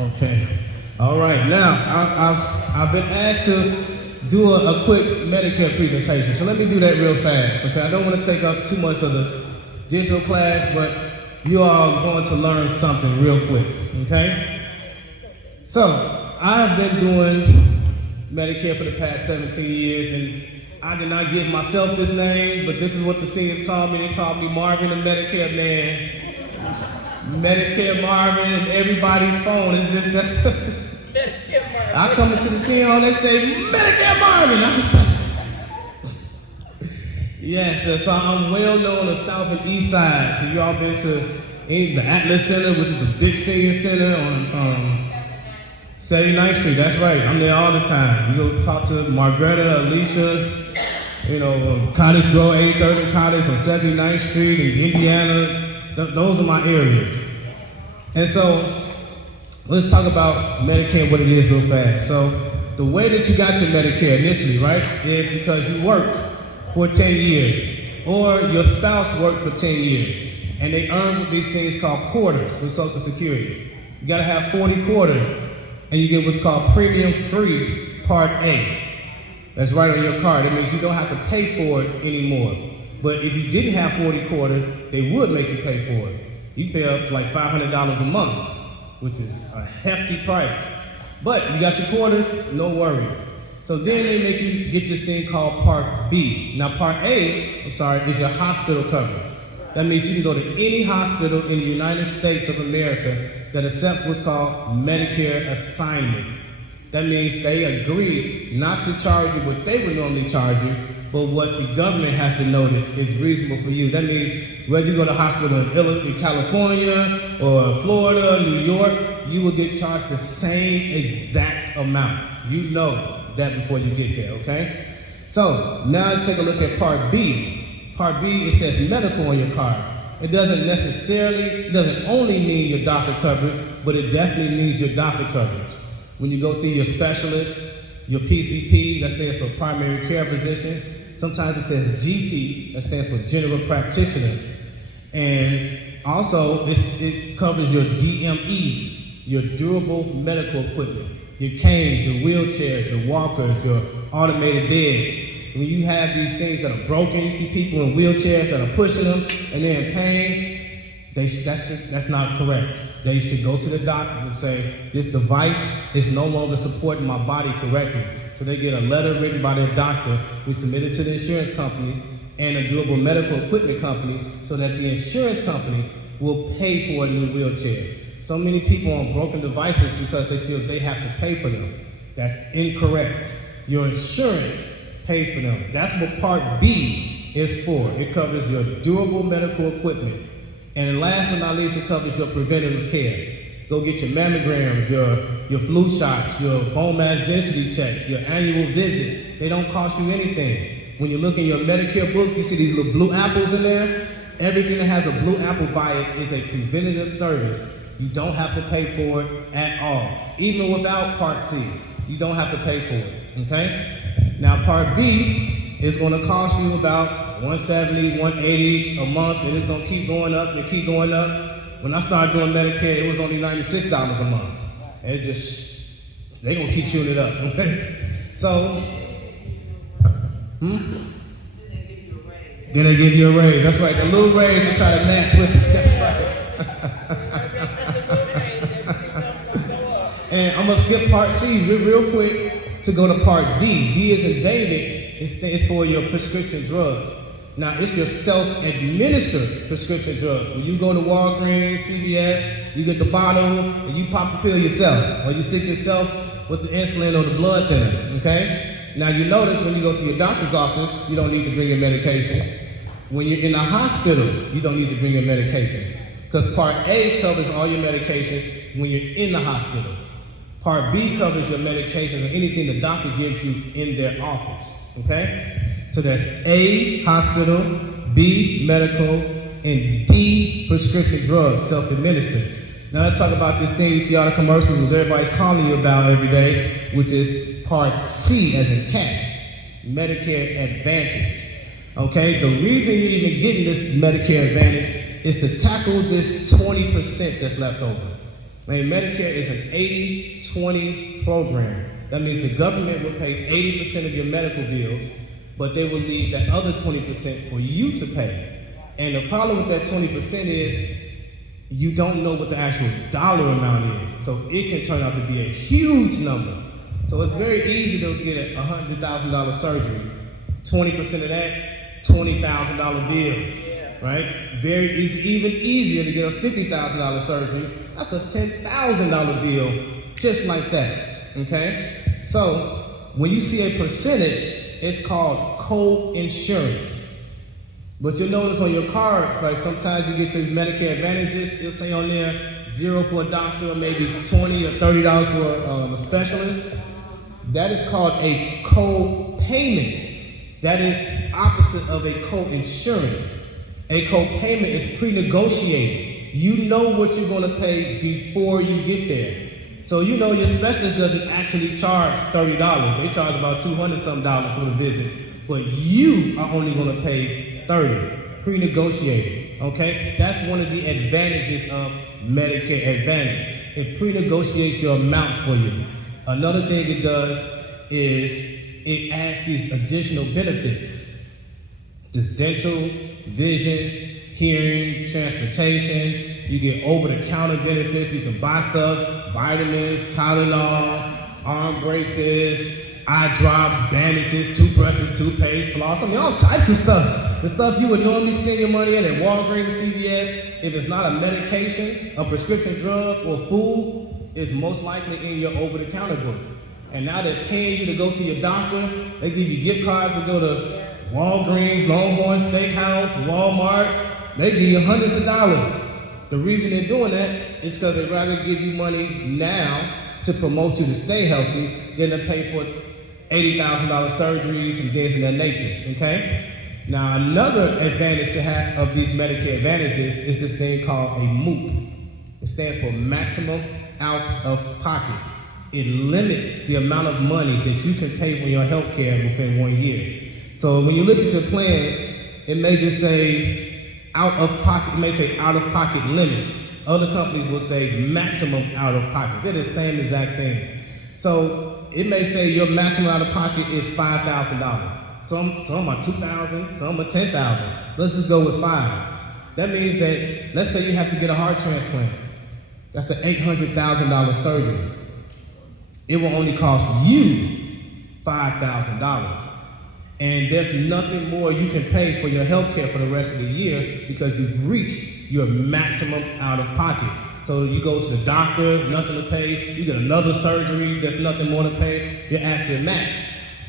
Okay. All right. Now, I've been asked to do a quick Medicare presentation, so let me do that real fast. Okay. I don't want to take up too much of the digital class, but you all are going to learn something real quick. Okay. So I've been doing Medicare for the past 17 years, and I did not give myself this name, but this is what the singers call me. They call me Marvin the Medicare Man. Medicare Marvin, and everybody's phone is just that's. I come into the scene and they say Medicare Marvin. I'm just like, yes, so I'm well known on the south and east side. So you all been to the Atlas Center, which is the big singing center on 79th Street. That's right. I'm there all the time. You go talk to Margreta, Alicia, Cottage Grove, 830 Cottage on 79th Street in Indiana. Those are my areas. And so let's talk about Medicare and what it is real fast. So the way that you got your Medicare initially, right, is because you worked for 10 years or your spouse worked for 10 years and they earned these things called quarters with Social Security. You gotta have 40 quarters and you get what's called premium free Part A. That's right on your card. That means you don't have to pay for it anymore. But if you didn't have 40 quarters, they would make you pay for it. You pay up like $500 a month, which is a hefty price. But you got your quarters, no worries. So then they make you get this thing called Part B. Now Part A, is your hospital coverage. That means you can go to any hospital in the United States of America that accepts what's called Medicare assignment. That means they agree not to charge you what they would normally charge you, but what the government has to know that is reasonable for you. That means whether you go to hospital in California or Florida, New York, you will get charged the same exact amount. You know that before you get there, okay? So now take a look at Part B. Part B, it says medical on your card. It doesn't only mean your doctor coverage, but it definitely means your doctor coverage. When you go see your specialist, your PCP, that stands for primary care physician. Sometimes it says GP, that stands for general practitioner. And also, it covers your DMEs, your durable medical equipment, your canes, your wheelchairs, your walkers, your automated beds. When you have these things that are broken, you see people in wheelchairs that are pushing them and they're in pain, that's not correct. They should go to the doctors and say, this device is no longer supporting my body correctly. So they get a letter written by their doctor, we submit it to the insurance company and a durable medical equipment company so that the insurance company will pay for a new wheelchair. So many people on broken devices because they feel they have to pay for them. That's incorrect. Your insurance pays for them. That's what Part B is for. It covers your durable medical equipment. And last but not least, it covers your preventative care. Go get your mammograms, your flu shots, your bone mass density checks, your annual visits. They don't cost you anything. When you look in your Medicare book, you see these little blue apples in there. Everything that has a blue apple by it is a preventative service. You don't have to pay for it at all. Even without Part C, you don't have to pay for it, okay? Now Part B is gonna cost you about $170, $180 a month, and it's gonna keep going up and keep going up. When I started doing Medicare, it was only $96 a month. And they gonna keep shooting it up, okay? So, Then they give you a raise. That's right, the little raise to try to match with it. That's right. And I'm gonna skip Part C real quick to go to Part D. D is in David, it's for your prescription drugs. Now, it's your self-administered prescription drugs. When you go to Walgreens, CVS, you get the bottle and you pop the pill yourself, or you stick yourself with the insulin or the blood thinner, okay? Now, you notice when you go to your doctor's office, you don't need to bring your medications. When you're in a hospital, you don't need to bring your medications, because Part A covers all your medications when you're in the hospital. Part B covers your medications or anything the doctor gives you in their office, okay? So that's A, hospital, B, medical, and D, prescription drugs, self-administered. Now let's talk about this thing you see all the commercials which everybody's calling you about every day, which is Part C, as in cat, Medicare Advantage. Okay, the reason you're even getting this Medicare Advantage is to tackle this 20% that's left over. And Medicare is an 80-20 program. That means the government will pay 80% of your medical bills, but they will leave that other 20% for you to pay. And the problem with that 20% is you don't know what the actual dollar amount is. So it can turn out to be a huge number. So it's very easy to get a $100,000 surgery. 20% of that, $20,000 bill, right? Very easy, even easier to get a $50,000 surgery. That's a $10,000 bill, just like that, okay? So when you see a percentage, it's called co-insurance. But you'll notice on your cards, like sometimes you get your Medicare Advantages, it'll say on there, 0 for a doctor, or maybe $20 or $30 for a specialist. That is called a co-payment. That is opposite of a co-insurance. A co-payment is pre-negotiated. You know what you're gonna pay before you get there. So you know your specialist doesn't actually charge $30. They charge about $200-something for the visit. But you are only gonna pay $30, pre-negotiated, okay? That's one of the advantages of Medicare Advantage. It pre-negotiates your amounts for you. Another thing it does is it adds these additional benefits. This dental, vision, hearing, transportation. You get over-the-counter benefits. You can buy stuff, vitamins, Tylenol, arm braces, eye drops, bandages, toothbrushes, toothpaste, floss, I mean, all types of stuff. The stuff you would normally spend your money at Walgreens and CVS, if it's not a medication, a prescription drug, or food, is most likely in your over-the-counter book. And now they're paying you to go to your doctor. They give you gift cards to go to Walgreens, Longhorn Steakhouse, Walmart. They give you hundreds of dollars. The reason they're doing that is because they'd rather give you money now to promote you to stay healthy than to pay for $80,000 surgeries and things of that nature, okay? Now, another advantage to have of these Medicare Advantages is this thing called a MOOP. It stands for Maximum Out of Pocket. It limits the amount of money that you can pay for your health care within 1 year. So when you look at your plans, it may just say out of pocket, it may say out of pocket limits. Other companies will say maximum out of pocket. They're the same exact thing. So it may say your maximum out of pocket is $5,000. Some are $2,000, some are $10,000. Let's just go with 5. That means that, let's say you have to get a heart transplant. That's an $800,000 surgery. It will only cost you $5,000. And there's nothing more you can pay for your health care for the rest of the year because you've reached your maximum out of pocket. So you go to the doctor, nothing to pay. You get another surgery, there's nothing more to pay. You're at your max.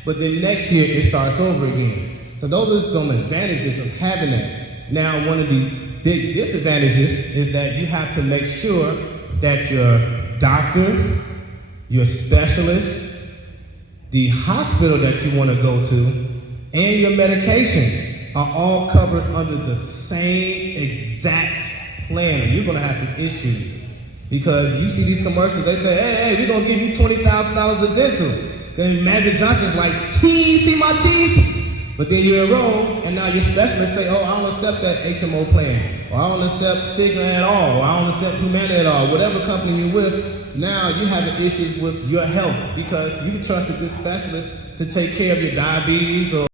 But then next year, it starts over again. So those are some advantages of having that. Now, one of the big disadvantages is that you have to make sure that your doctor, your specialist, the hospital that you want to go to, and your medications are all covered under the same exact plan. You're going to have some issues because you see these commercials, they say, hey, we're going to give you $20,000 of dental. Then Magic Johnson's like, see my teeth? But then you enroll, and now your specialist say, oh, I don't accept that HMO plan, or I don't accept Cigna at all, or I don't accept Humana at all, whatever company you're with. Now you have an issue with your health because you trusted this specialist to take care of your diabetes or